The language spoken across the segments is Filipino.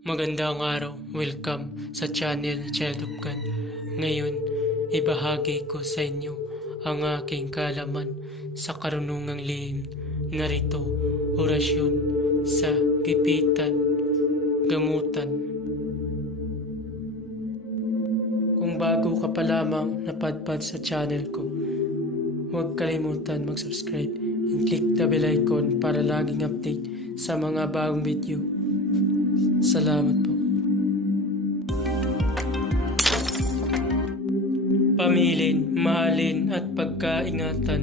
Magandang araw, welcome sa channel ni Child of God. Ngayon, ibahagi ko sa inyo ang aking kaalaman sa karunungang lihim. Narito, orasyon sa gipitan, gamutan. Kung bago ka pa lamang napadpad sa channel ko, huwag kalimutan mag-subscribe and click the bell icon para laging update sa mga bagong video. Salamat po. Pamilin, mahalin at pagkaingatan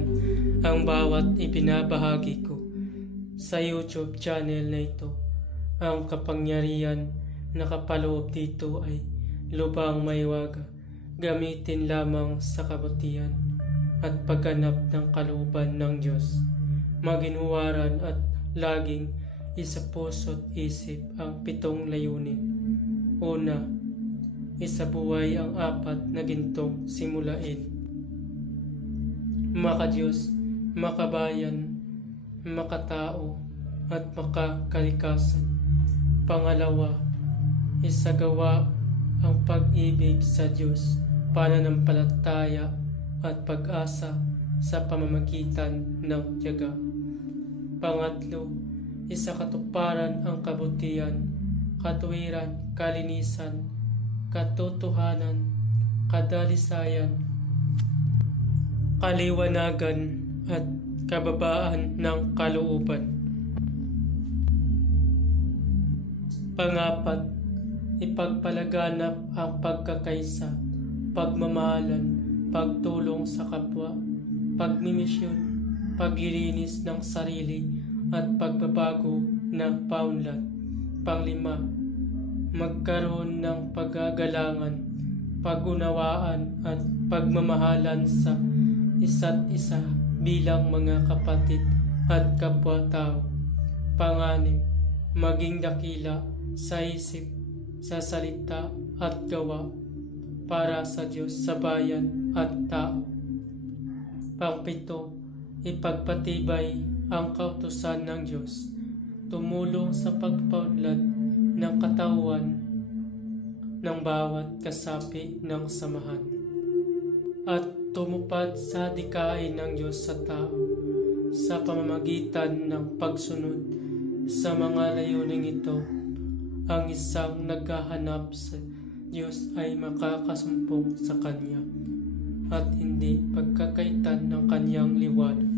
ang bawat ibinabahagi ko sa YouTube channel na ito. Ang kapangyarihan na kapaloob dito ay lubang maiwaga. Gamitin lamang sa kabutihan at pagganap ng kalooban ng Diyos. Maginhuwaran at laging isa puso't isip ang 7 layunin. Una, isabuhay ang 4 na gintong simulain. Makadiyos, makabayan, makatao, at makakalikasan. Pangalawa, isagawa ang pag-ibig sa Diyos, pananampalataya at pag-asa sa pamamagitan ng tiyaga. Pangatlo, isakatuparan ang kabutihan, katuwiran, kalinisan, katotohanan, kadalisayan, kaliwanagan at kababaan ng kalooban. Pangapat, ipagpalaganap ang pagkakaisa, pagmamahalan, pagtulong sa kapwa, pagmimisyon, paglilinis ng sarili at pagbabago ng paunlad. Panglima, magkaroon ng pagagalangan, pag-unawaan at pagmamahalan sa isa't isa bilang mga kapatid at kapwa-tao. Panganim, maging dakila sa isip, sa salita at gawa para sa Diyos, sa bayan at tao. Pangpito, ipagpatibay ang kautusan ng Diyos, tumulong sa pagpaunlad ng katawan ng bawat kasapi ng samahan, at tumupad sa dikain ng Diyos sa tao sa pamamagitan ng pagsunod sa mga layuning ito. Ang isang naghahanap sa Diyos ay makakasumpong sa Kanya at hindi pagkakaitan ng Kanyang liwanag.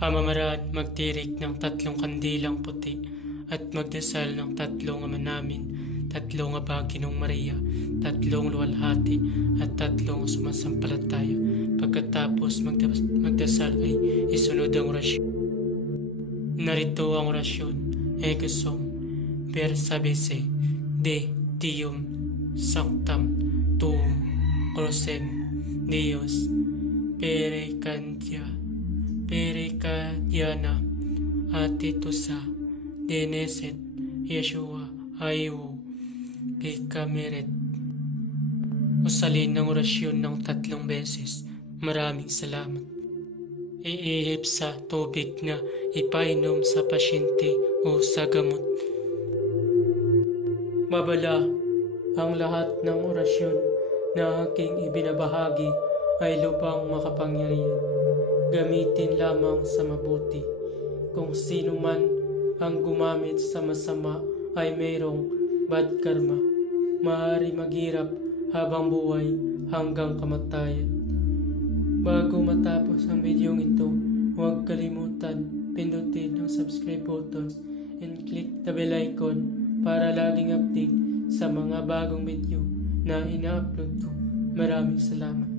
Pamamaraan, magtirik ng 3 kandilang puti at magdasal ng 3 Ama Namin, 3 Aba Ginong Maria, 3 luwalhati at 3 sumasampalataya. Pagkatapos magdasal ay isunod ang orasyon. Narito ang orasyon. Ego sum per sabese de Deum sanctam tuum crucem Dios perecadiana atitusa deneset Yeshua ayu kikameret. Usalin ng orasyon ng 3 beses. Maraming salamat. Iihip sa tubig na ipainom sa pasyente o sa gamot. Babala, ang lahat ng orasyon na aking ibinabahagi ay lubang makapangyarihan. Gamitin lamang sa mabuti. Kung sino man ang gumamit sa masama ay mayroong bad karma. Maaari maghirap habang buhay hanggang kamatayan. Bago matapos ang video ito, huwag kalimutan pindutin ang subscribe button and click the bell icon para laging update sa mga bagong video na ina-upload ko. Maraming salamat.